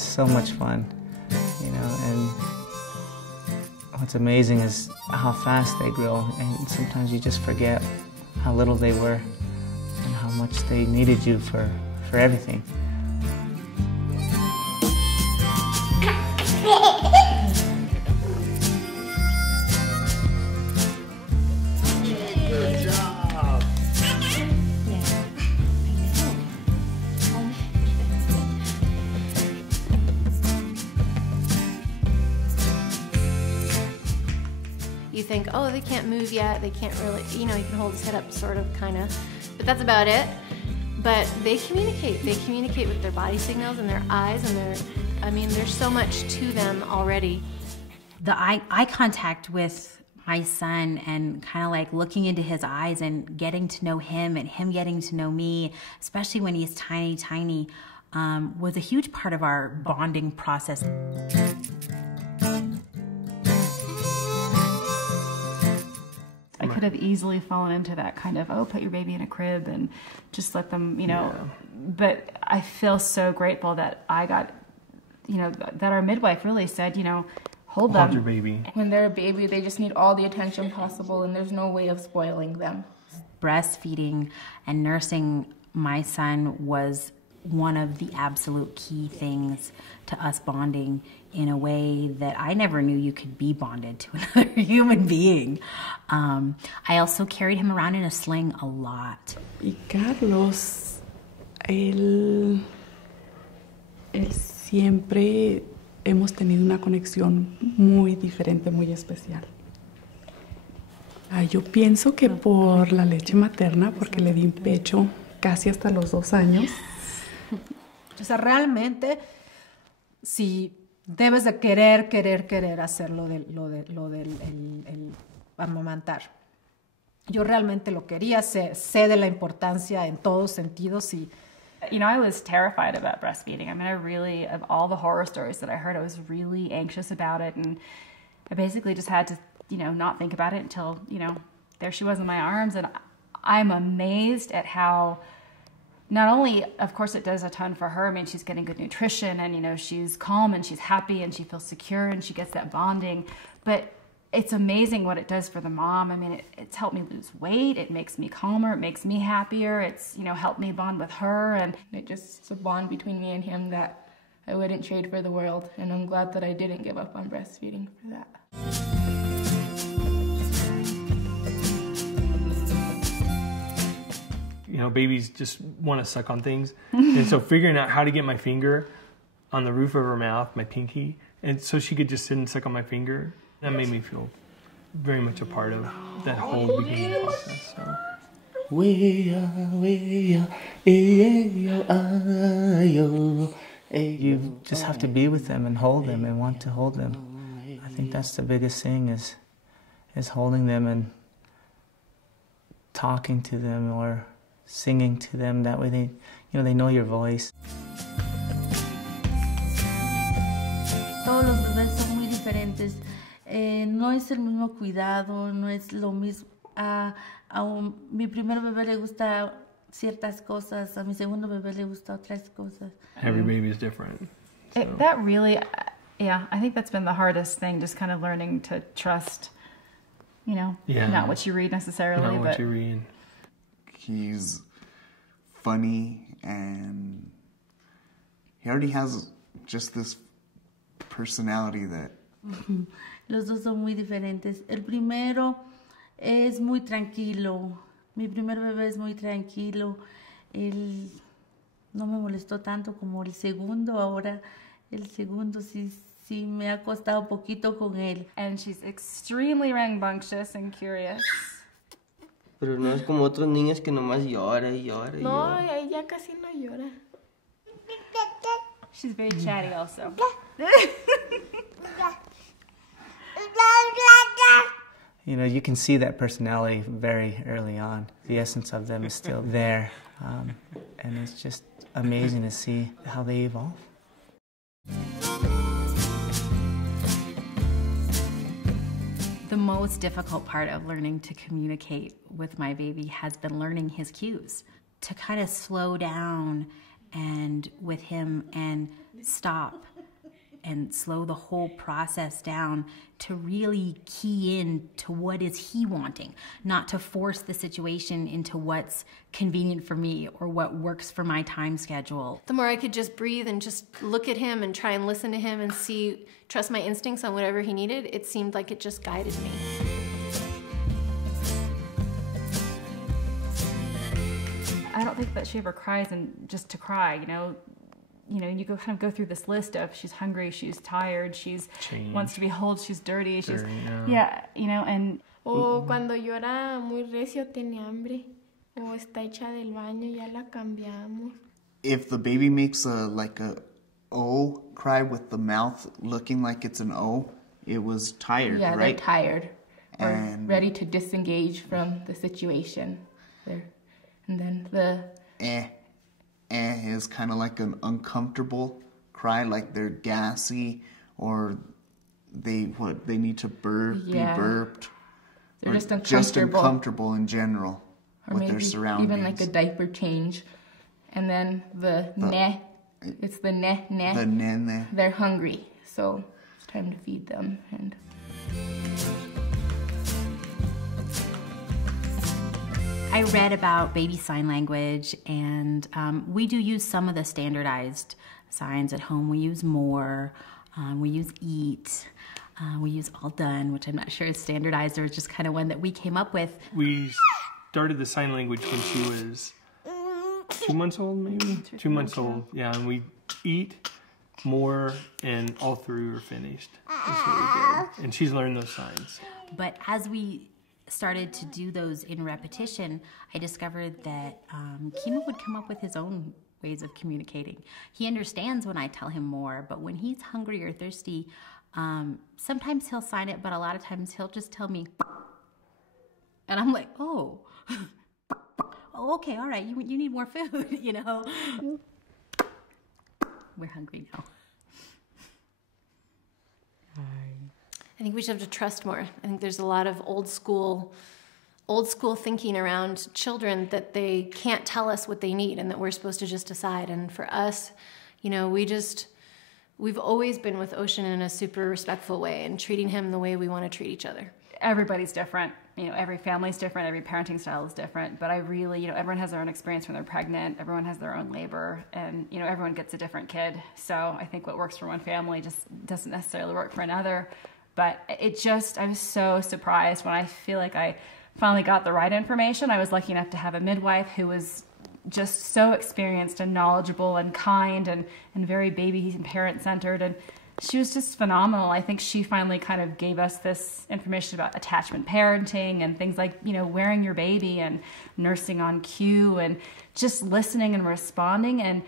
so much fun, you know, and what's amazing is how fast they grow, and sometimes you just forget how little they were and how much they needed you for everything. Good job. You think, oh, they can't move yet, they can't really, you know, you can hold his head up sort of, kind of, but that's about it. But they communicate with their body signals and their eyes and I mean, there's so much to them already. The eye contact with my son and kind of like looking into his eyes and getting to know him and him getting to know me, especially when he's tiny, was a huge part of our bonding process. I could have easily fallen into that kind of, oh, put your baby in a crib and just let them, you know, but I feel so grateful that I got, you know, that our midwife really said, you know, hold them. Hold your baby. When they're a baby, they just need all the attention possible, and there's no way of spoiling them. Breastfeeding and nursing my son was one of the absolute key things to us bonding in a way that I never knew you could be bonded to another human being. I also carried him around in a sling a lot. Y Carlos, él siempre hemos tenido una conexión muy diferente, muy especial. Yo pienso que por la leche materna, porque le di pecho casi hasta los 2 años. O sea, realmente, si debes de querer hacer lo del amamantar. Yo realmente lo quería, sé de la importancia en todos sentidos y... You know, I was terrified about breastfeeding. I mean, of all the horror stories that I heard, I was really anxious about it, and I basically just had to, you know, not think about it until, you know, there she was in my arms, and I'm amazed at how, not only, of course, it does a ton for her. I mean, she's getting good nutrition, and, you know, she's calm, and she's happy, and she feels secure, and she gets that bonding, but it's amazing what it does for the mom. I mean, it's helped me lose weight, it makes me calmer, it makes me happier, it's, you know, helped me bond with her. And It's a bond between me and him that I wouldn't trade for the world, and I'm glad that I didn't give up on breastfeeding for that. You know, babies just want to suck on things. And so figuring out how to get my finger on the roof of her mouth, my pinky, and so she could just sit and suck on my finger, that made me feel very much a part of that whole beginning process. So. You just have to be with them and hold them and want to hold them. I think that's the biggest thing is holding them and talking to them or singing to them. That way they know your voice. Todos los bebés son muy diferentes. No es el mismo cuidado, no es lo mismo. A mi primer bebé le gusta ciertas cosas, a mi segundo bebé le gusta otras cosas. Every baby is different. So. That really, yeah, I think that's been the hardest thing, just kind of learning to trust, you know, not what you read necessarily, not but what you read. He's funny, and he already has just this personality that... Los dos son muy diferentes. El primero es muy tranquilo. Mi primer bebé es muy tranquilo. Él no me molestó tanto como el segundo. Ahora el segundo sí me ha costado poquito con él. And she's extremely rambunctious and curious. Pero no es como otros niños que nomás llora y llora y No, llora. ella casi no llora. She's very chatty also. You know, you can see that personality very early on. The essence of them is still there. And it's just amazing to see how they evolve. The most difficult part of learning to communicate with my baby has been learning his cues. To kind of slow down and with him and stop and slow the whole process down to really key in to what is he wanting, not to force the situation into what's convenient for me or what works for my time schedule. The more I could just breathe and just look at him and try and listen to him and trust my instincts on whatever he needed, it seemed like it just guided me. I don't think that she ever cries and just to cry, you know, you go kind of go through this list of she's hungry, she's tired, she's wants to be held, she's dirty, she's yeah, you know, and o cuando llora muy recio tiene hambre o está hecha del baño ya la cambiamos. If the baby makes a O cry with the mouth looking like it's an O, it was tired, yeah, right? They're tired or ready to disengage from the situation. And then the is kind of like an uncomfortable cry, like they're gassy or they need to be burped. They're or just uncomfortable in general or with their surroundings. Even like a diaper change. And then it's the ne. The ne. They're hungry, so it's time to feed them. And I read about baby sign language, and we do use some of the standardized signs at home. We use more, we use eat, we use all done, which I'm not sure is standardized or it's just kind of one that we came up with. We started the sign language when she was 2 months old, maybe? 2 months old, yeah, and we eat, more, and all through are finished. That's what we did. And she's learned those signs. But as we started to do those in repetition, I discovered that Kimo would come up with his own ways of communicating. He understands when I tell him more, but when he's hungry or thirsty, sometimes he'll sign it, but a lot of times he'll just tell me, and I'm like, oh, okay, all right, you need more food, you know. We're hungry now. I think we should have to trust more. I think there's a lot of old school thinking around children that they can't tell us what they need and that we're supposed to just decide. And for us, you know, we've always been with Ocean in a super respectful way and treating him the way we want to treat each other. Everybody's different. You know, every family's different, every parenting style is different, but I really, you know, everyone has their own experience when they're pregnant, everyone has their own labor, and, you know, everyone gets a different kid. So I think what works for one family just doesn't necessarily work for another. But I was so surprised when I feel like I finally got the right information. I was lucky enough to have a midwife who was just so experienced and knowledgeable and kind and very baby and parent-centered. And she was just phenomenal. I think she finally kind of gave us this information about attachment parenting and things like, you know, wearing your baby and nursing on cue and just listening and responding. And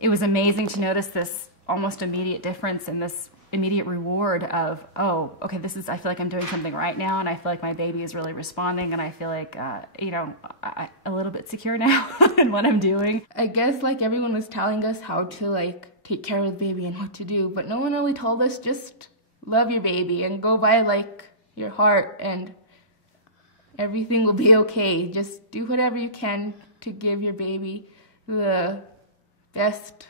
it was amazing to notice this almost immediate difference in this immediate reward of, oh, okay, I feel like I'm doing something right now, and I feel like my baby is really responding, and I feel like, you know, I'm a little bit secure now in what I'm doing. I guess like everyone was telling us how to like take care of the baby and what to do, but no one really told us just love your baby and go by like your heart and everything will be okay. Just do whatever you can to give your baby the best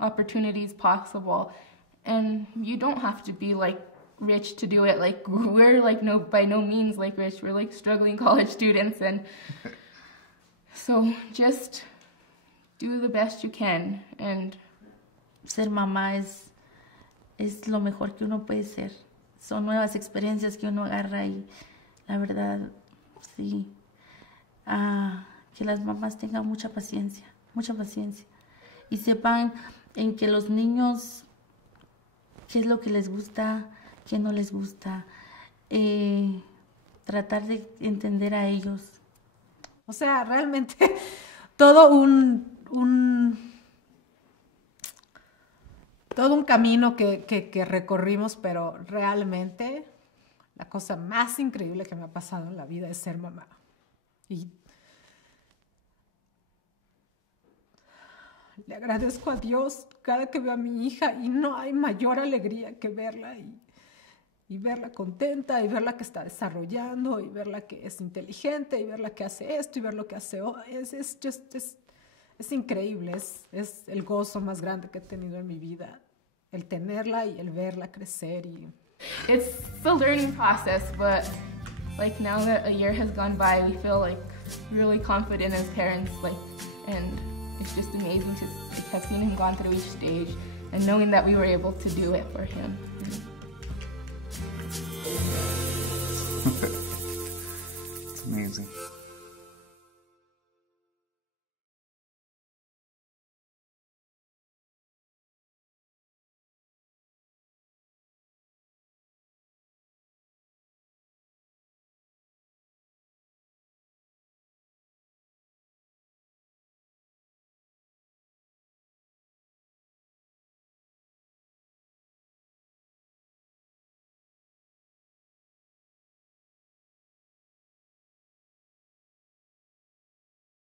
opportunities possible. And you don't have to be like rich to do it. Like we're like by no means like rich. We're like struggling college students, and so just do the best you can. And ser mamá es lo mejor que uno puede ser. Son nuevas experiencias que uno agarra y la verdad, sí. Que las mamás tengan mucha paciencia y sepan en que los niños qué es lo que les gusta, qué no les gusta, tratar de entender a ellos. O sea, realmente todo un camino que recorrimos, pero realmente la cosa más increíble que me ha pasado en la vida es ser mamá. Y le agradezco a Dios cada que veo a mi hija y no hay mayor alegría que verla y verla contenta y verla que está desarrollando y verla que es inteligente y verla que hace esto y ver lo que hace. Es increíble, es el gozo más grande que he tenido en mi vida. el tenerla y el verla crecer. It's a learning process, but like now that a year has gone by, we feel like really confident as parents, like, and it's just amazing to have seen him gone through each stage and knowing that we were able to do it for him. It's amazing.